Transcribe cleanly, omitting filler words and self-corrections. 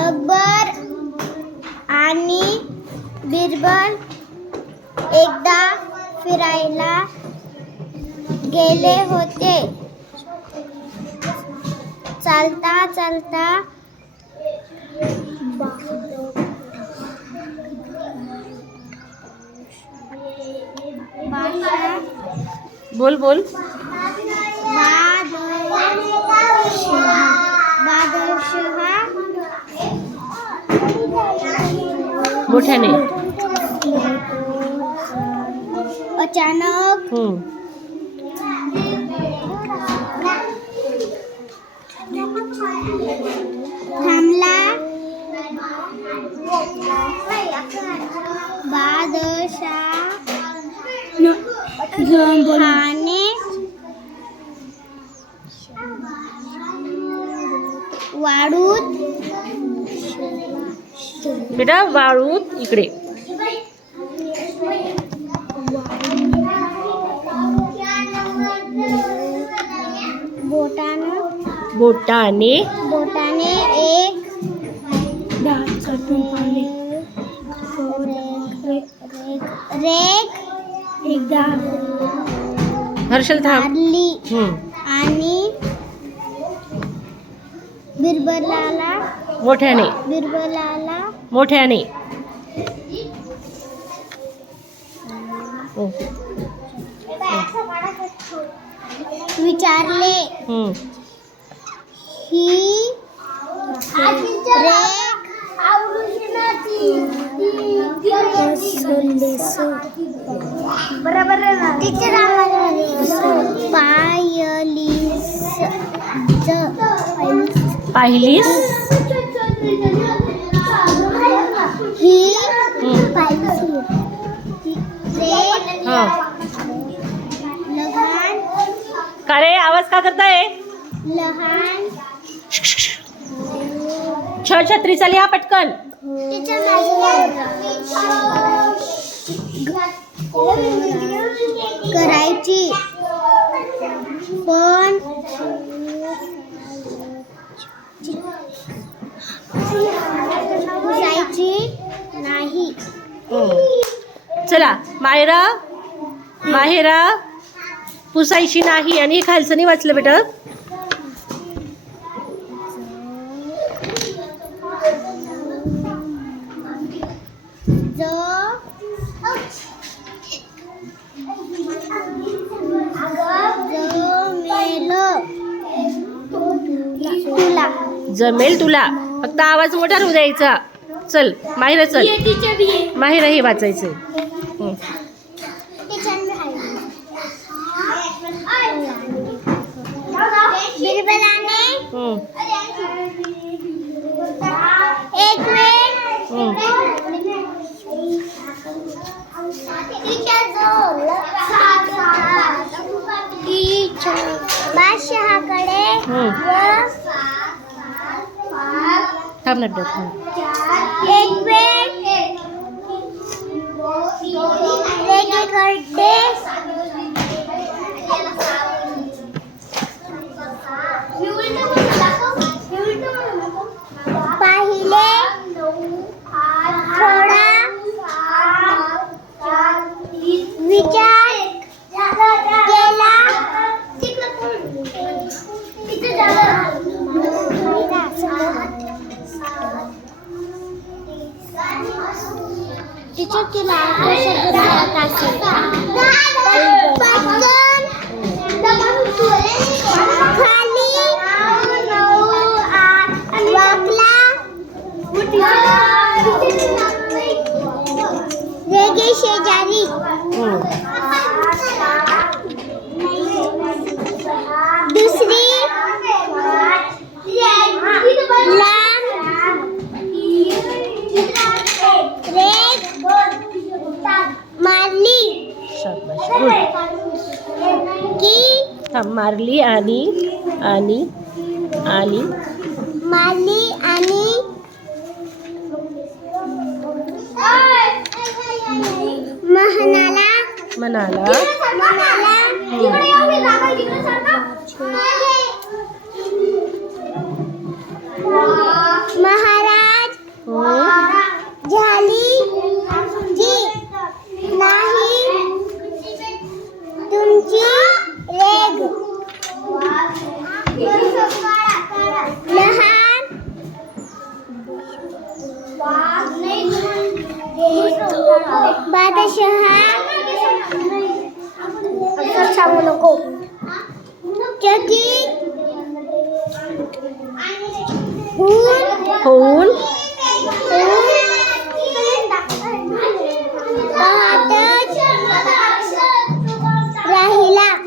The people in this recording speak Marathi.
अकबर आणि बिरबल एकदा फिरायला गेले होते. चालता चालता बोल बोल. बादशाह मोठ्याने. अचानक थांबला. बादशाहाने वाळूत बेटा वाळूत इकडे. बोटाने एक रेघ हर्षल थांब. मारली आणि बिरबलाला मोठ्याने विचारले, ही रेघ पाहिलीस? ही लहान का रे आवाज का करताय? लहान छत्रीचा लिहा पटकन. करायची पण पुसायची नाही. चला माहेरा पुसायची नाही. आणि हे खालचं नाही वाचलं बेटा. जमेल तुला, फक्त आवाज मोठा होऊ द्यायचा. चल माहिरा, चल माहिरा हे वाचायचंय. बिरबलाने एक वेळ बादशहाकडे थांब ना. एक वेळ रेगेकडे पाहिले. थोडा विचार केला. टीचर तिला खाली वाकला. रेगे शेजारी दुसरी लांब रेग मारली. की मारली आणि मारली आणि म्हणाला महाराज बादशहा असं सांगू नको जगी ऊन होऊन